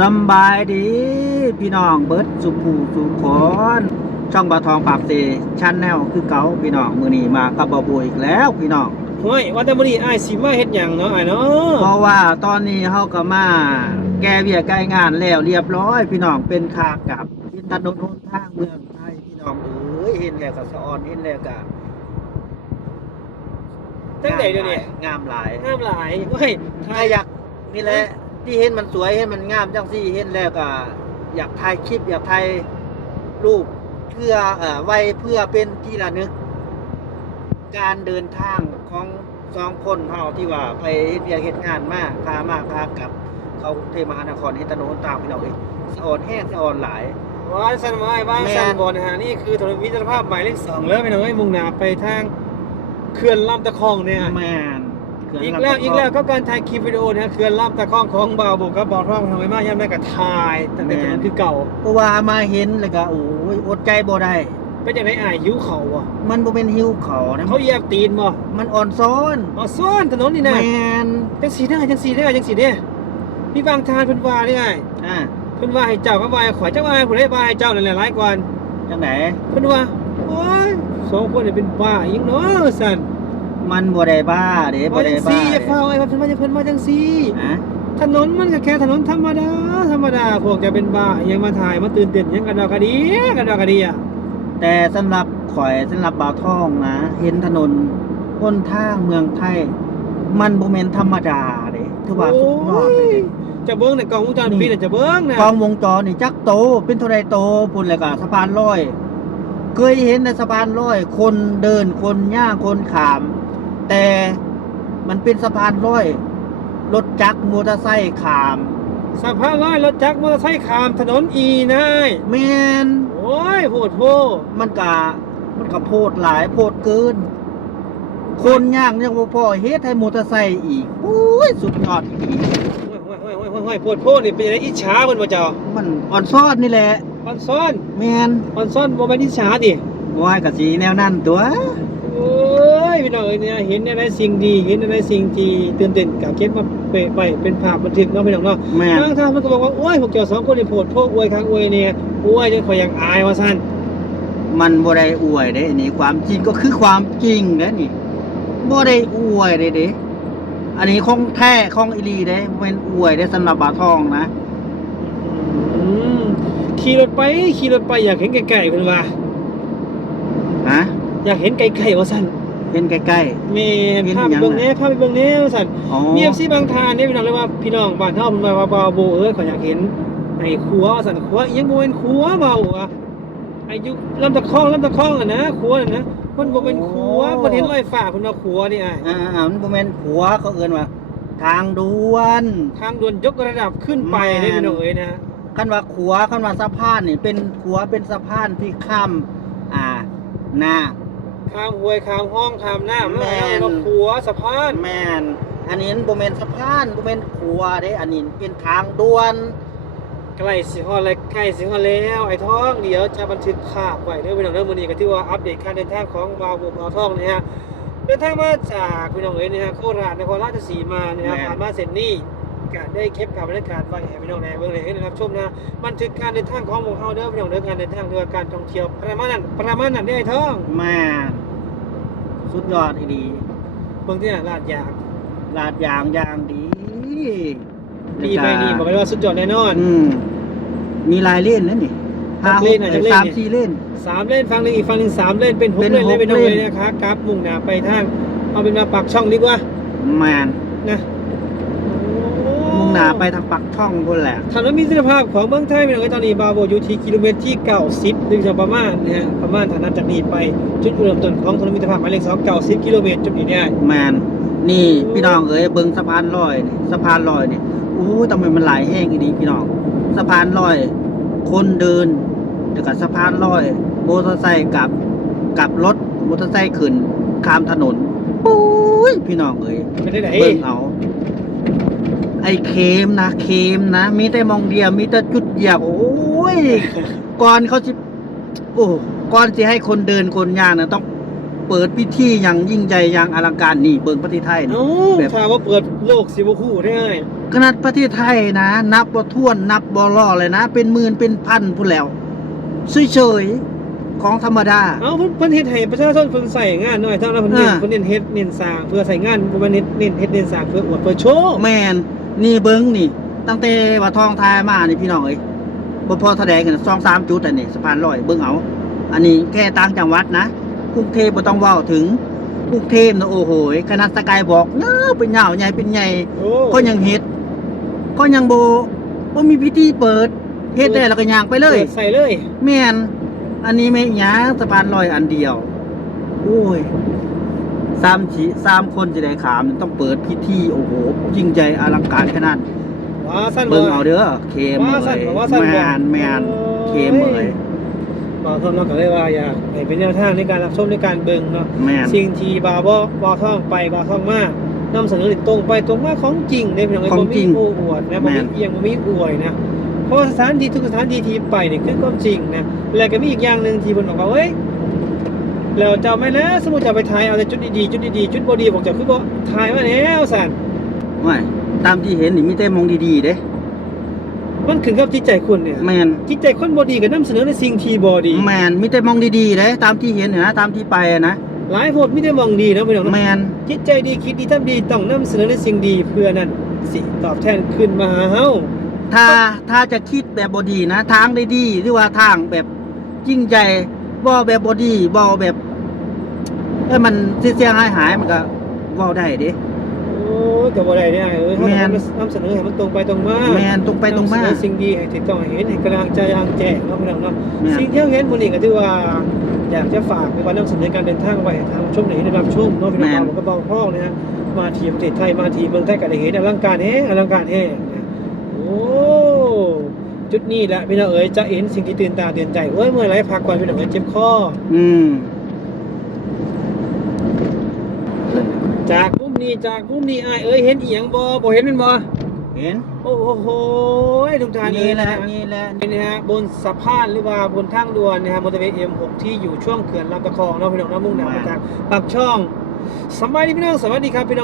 สำบายดีพี่น้องเบิร์ดสุภูสุขอนช่องบาทองปากเซชันแนลคือเก่าพี่น้องมือนี้มากับบาบูอีกแล้วพี่น้องห้วยว่าแต่มื้อนี้อ้ายสิมาเฮ็ดหยังเนาะอ้ายเนาะเพราะว่าตอนนี้เฮาก็มา แกเวียใกล้งานแล้วเรียบร้อย พี่น้องเป็นคากลับที่ถนนหนทางเมืองไทยพี่น้องเอ้ยเห็นแล้วก็สะออนเห็นแล้วก็จังไดเดี๋ยวนี้งามหลายงามหลายห้วยถ้าอยากนี่แหละ ที่เห็นมันสวยเห็นมันงามจังซี่เห็นแล้วก็อยากถ่ายคลิปอยากถ่ายรูปเพื่อเอ่อไว้เพื่อเป็นที่ระลึก การเดินทางของสองคนเฮาที่ว่าไปเฮ็ดเวียกเฮ็ดงานมาพามาพากลับ เขากรุงเทพมหานครเฮ็ดถนนตามพี่น้องเอ้ยสะออนแห้งสะออนหลาย ว่าซั่นว่าอ้ายว่าแม่นซั่นบ่นะฮะนี่คือถนนมิตรภาพหมายเลข2แล้วพี่น้องเอ้ยมุ่งหน้าไปทางเขื่อนลำตะคองเนี่ย แม่นเขื่น อีกลำแล้วตะคงอีกแล้วก็การถ่ายคลิปวิดีโอนะเขื่อนลำตะคองของบ่าวบุกกับบ่าวท่องทำไว้มาย่ํได้ก็ถ่ายตั้งแต่ถนนคือเก่าเพราะว่ามาเห็นแล้วก็โอ้ยอดใจบ่ได้เป็นจังไดอ้ายหิวเขาบ่มันบ่เป็นหิวเขานะเขาเหยียบตีนบ่มันอ่อนซ้อนอ๋อซ่อนถนนนี่นะแม่นจังสีได้จังสีได้จังสีเด้พี่บางทานเพิ่นว่าได้ไงอ่าเพิ่นว่าให้เจ้าก็ว่าให้ข่อยเจ้าว่าให้ผู้ใดว่าให้เจ้านั่นแหละหลายกว่าจังไหนเพิ่นว่าโอ้ยสองคนนี่เป็นบ้าอีกเนาะสั่น มันบ่ได้บ้าเด้บ่ว่าได้จังบ้าซี่อย่าเฝ้าไอ้เพิ่นว่าเพิ่นว่าจังซี่ ฮะถนนมันก็แค่ถนนธรรมดาธรรมดาพวกจะเป็นบ้ายังมาถ่ายมาตื่นเต้นยังกันดอกกระดีกันดอกกระดีอะแต่สำหรับข่อยสำหรับบ่าวท่องนะเห็นถนนหนทางเมืองไทย มันบ่แม่นธรรมดาเด้ถือว่าสุดยอดเลยเด้ จะเบิ่งในกล้องวงจรปิดน่ะจะเบิ่งนะกล้องวงจรนี่จักโตเป็นเท่าใดโตพุ่นแล้วก็สะพานลอย เคยเห็นในสะพานลอย คนเดินคนย่างคนขาม แต่มันเป็นสะพานลอย รถจักรมอเตอร์ไซค์ขาม สะพานลอยรถจักรมอเตอร์ไซค์ข้ามถนนอีนายแม่นโอ้ยโหดโพมันกะมันกะโพดหลายโพดเกิน คนย่างยังบ่พอเฮ็ดให้มอเตอร์ไซค์อีกโอ้ยสุดยอดอีกห้วยห้วยห้วยห้วยห้วยโพดโพนี่เป็นอะไรอิจฉาเพิ่นบ่เจ้ามันอ่อนซ้อนนี่แหละออนซ่อนแม่นออนซ่อนบ่แม่นอิจฉาติบ่ให้กะสีแนวนั้นตัวโอ้ยพี่น้องเอ้ยเนี่ยเห็นอะไรสิ่งดี เห็นอะไรสิ่งที่ตื่นเต้นก็เก็บมาเปะไปเป็นภาพบันทึกเนาะพี่น้องเนาะแม่น บางท่านเพิ่นก็บอกว่าโอ้ยพวกเจ้าสองคนนี่โพดโพอวยข้างอวยเนี่ยอวยจนข่อยอยากอายว่าซั่นมันบ่ได้อวยเด้อันนี้ความจริงก็คือความจริงเด้นี่บ่ได้อวยเด้เด้อันนี้ของแท้ของอีหลีเด้บ่แม่นอวยเด้สำหรับบาทองนะ อืมขี่รถไปขี่รถไปอยากเห็นไกลๆเพิ่นว่าฮะ อยากเห็นไกลๆว่าซั่นเห็นใกล้แม่นเห็นภาพหยังเบิ่งน่ะแหน่ภาพไปเบิ่งแหน่ว่าซั่นๆอ๋อมี FC บางทานเนี่ยพี่น้องเลยว่าพี่น้องบ้านเฮาเพิ่นว่าว่าบ่าวโบเอ้ยข่อยอยากเห็นไอ้ครัวว่าซั่นครัวอีหยังบ่เป็นครัวเบาอะไอ้อยู่ลำตะคองลำตะคองอะนะครัวน่ะนะมันบ่เป็นครัวมันเห็นรอยฟ้าเพิ่นว่าครัวนี่อ้ายอ่าๆมันบ่แม่นผัวเขาเอิ้นว่า ทางด่วนทางด่วนยกระดับขึ้นไปแม่นได้พี่น้องเอ้ยนะ คันว่าขัวคันว่าสะพานนี่เป็นขัวเป็นสะพานที่ข้ามอ่าหน้า ข้ามห้วยข้ามห้องข้ามน้ำแล้วแม่น เราครัวสะพานแม่นอันนี้บ่แม่นสะพานบ่แม่นขัวเด้ อันนี้เป็นทางด่วนใกล้สิฮอดแล้วใกล้สิฮอดแล้วไอ้ท้องเดี๋ยวจะบันทึกภาพไว้เด้อพี่น้องเด้อมื้อนี้ก็ถือว่าอัปเดตการเดินทางของบ่าวบุกบ่าวทองนะฮะเดินทางมาจากพี่น้องเอ้ยนะฮะโคราชนครราชสีมานะฮะแม่นผ่านมาเสร็จนี่ก็ได้เก็บภาพบรรยากาศไว้ให้พี่น้องได้เบิ่งเลยให้นะครับชมนะบันทึกการเดินทางของหมู่เฮาเด้อพี่น้องเด้อการเดินทางเรือการท่องเที่ยวประมาณนั้นประมาณนั้นเด้อไอ้ท้อง แม่น สุดยอดอีดีเบิ่งที่น่ะลาดยางลาดยางอย่างดีดีไปนี่บอกเลยว่าสุดยอดแน่นอน อืมมีลายเล่นนะนี่จักเล่นน่ะจักเล่นสามเนี่ยสี่เล่นสามเล่นฟังหนึ่งอีกฟังหนึ่งสามเล่นเป็นหกเป็นเล่นหเล่กนเป็นน้องเล่เลยนนะคะกราฟมุ่งหน้าไปทางเอาเป็นมาปากช่องดีกว่าแม่นนะมุ่ง หน้าไปทางปักช่องพุ่นแหละถนนมีสภาพของเมืองไทยเป็นอย่างไรตอนนี้บาโบอยู่ที่กิโลเมตรที่90ดึงจากประมาณนะฮะประมาณฐานะจากนี้ไปจุดเริ่มต้นของถนนมิตรภาพหมายเลข2 90กิโลเมตรจุดนี้เนี่ยแมนนี่โอ้พี่น้องเอ้ยเบิ่งสะพานลอยนี่สะพานลอยนี่อู้ทำไมมันหลายแห้งอีดีพี่น้องสะพานลอย คนเดินเดี๋ยวกับสะพานลอยมอเตอร์ไซค์กับกับรถมอเตอร์ไซค์ขึ้นข้ามถนนปุ้ยพี่น้องเอ้ยเป็นได้ไหนเบิ่งเอา ไอ้เค็มนะเค็มนะ มีแต่มองเดียวมีแต่จุดเดียวโอ้ยก่อนเขาสิโอ้ก่อนสิให้คนเดินคนย่างนะต้องเปิดพิธีอย่างยิ่งใหญ่อย่างอลังการนี่เบิ่งประเทศไทยนี่เอ้าแบบถ้าว่าเปิดโลกสิบคู่ได้ไงขนาดประเทศไทยนะ นับบ่ถ้วนนับบ่ล่อเลยนะ เป็นหมื่นเป็นพันพุ่นแล้วเฉยๆของธรรมดา เอาเพิ่นเพิ่นเฮ็ดให้ประชาชนเพิ่นใส่งานหน่อยถ้าเราเพิ่นเน้นอ่าเพิ่นเน้นเฮ็ดเน้นสร้างเพื่อใส่งานบ่แม่นเน้นเน้นเฮ็ดเน้นสร้างเพื่ออวดเพื่อโชว์แมน นี่เบิ้งนี่ ตั้งแต่ว่าทองทายมานี่พี่น้องเอ้ยบ่พอแสดงกันสองสามจุดอันนี้สะพานลอยเบิ้งเอา อันนี้แค่ต่างจังหวัดนะกรุงเทพบ่ต้องเว้าถึงกรุงเทพนะโอ้โหยขนาดสกายบอกเนาะเป็นเหยาวใหญ่เป็นใหญ่โอ้ก็ยังเฮ็ดก็ยังบ่บ่มีพิธีเปิดเฮ็ดได้แล้วก็ย่างไปเลยใส่เลย แม่นอันนี้ไม่หยาสะพานลอยอันเดียว โอ้ย สามชีสามคนจะได้ขามต้องเปิดพิธีโอ้โหยิ่งใหญ่อลังการขนาดว่าสั้นเบิ่งเอาเด้อเคมว่าเลสั้นยว่าสั้นแมนแมนเคมเลยบ่าวทอมเราก็เลยว่าอยากให้เป็นแนวทางในการรับชมในการเบิ่งเนาะ แมนสิ่งที่บ่าวบ่บ่าวท่องไปบ่าวท่องมากนำเสนอตรงไปตรงมาของจริงได้พี่น้องไอ้บ่มีผู้อวดนะบ่มีเอียงบ่มีอวยนะเพราะว่าสถานที่ทุกสถานที่ที่ไปนี่คือความจริงนะแล้วก็มีอีกอย่างหนึ่งที่เพิ่นบอกว่าเฮ้ย แล้วเจ้าไม่แล้วสมมุติจะไปถ่ายเอาแต่จุดดีๆจุดดีๆจุดบ่ดีบอกเจะคือบ่ถ่ายมาแล้วสั่นไม่ตามที่เห็นนี่มีแต่มองดีๆเด้ มันขึ้นกับจิตใจคนเนี่ยแมนจิตใจคนบ่ดีก็นำเสนอในสิ่งที่บ่ดีแมนมีแต่มองดีๆเด้ตามที่เห็นเนี่ยนะตามที่ไปอะนะหลายโพดมีแต่มองดีนะพี่น้องแมนะนจิตใจดีคิดดีทำดีต้องนำเสนอในสิ่งดีเพื่อนั้นสิตอบแทนขึ้นมาหาเฮาถ้าถ้าจะคิดแบบบดีนะ ทางได้ดีหรือว่าทางแบบยิ่งใหญ่บ่แบบบดีบ่แบบ เอ้ยมันเสียหายหายๆมันก็เว้าได้เด้ โอ้ยก็บ่ได้เนี่ยเออแม่ถ้านนำเสนอให้มันตรงไปตรงมาแมนตรงไปตรงมา นำเสนอสิ่งดีให้ถูกต้องให้เห็นให้กำลังใจอยางแจ้งเนาะพี่น้องเนาะแม่น สิ่งที่เราเห็นมื้อนี้ก็ถือว่าอยากจะฝากในวันนำเสนอการเดินทางไว้ให้ทางผู้ชมได้เห็นได้รับชมเนาะพี่น้องแม่น เราก็เบาห้องนะฮะมาที่ประเทศไทยมาที่เมืองไทยก็ได้เห็นอลังการแฮงอลังการแฮงนะโอ้จุดนี้แหละพี่น้องเอ๋ยจะเห็นสิ่งที่ตื่นตาตื่นใจโอ้ยเมื่อไหรพักก่อนพี่น้องเอ๋ยเจ็บคอ อืม จากมุมนี้จากมุมนี้อ้ายเอ้ยเห็นอีหยังบ่บ่เห็นแมันบ่เห็นโอ้โหทุกท่านนี่เอ้ยแหละนะฮะนี่แหละนี่นะฮะบนสะพานหรือว่าบนทางด่วนนะฮะมอเตอร์เวย์ M6 ที่อยู่ช่วงเขื่อนลำตะคองเนาะพี่น้องเนาะมุ่งหน้ามาจากปากช่องสบายดีพี่น้องสวัสดีครับพี่น้อง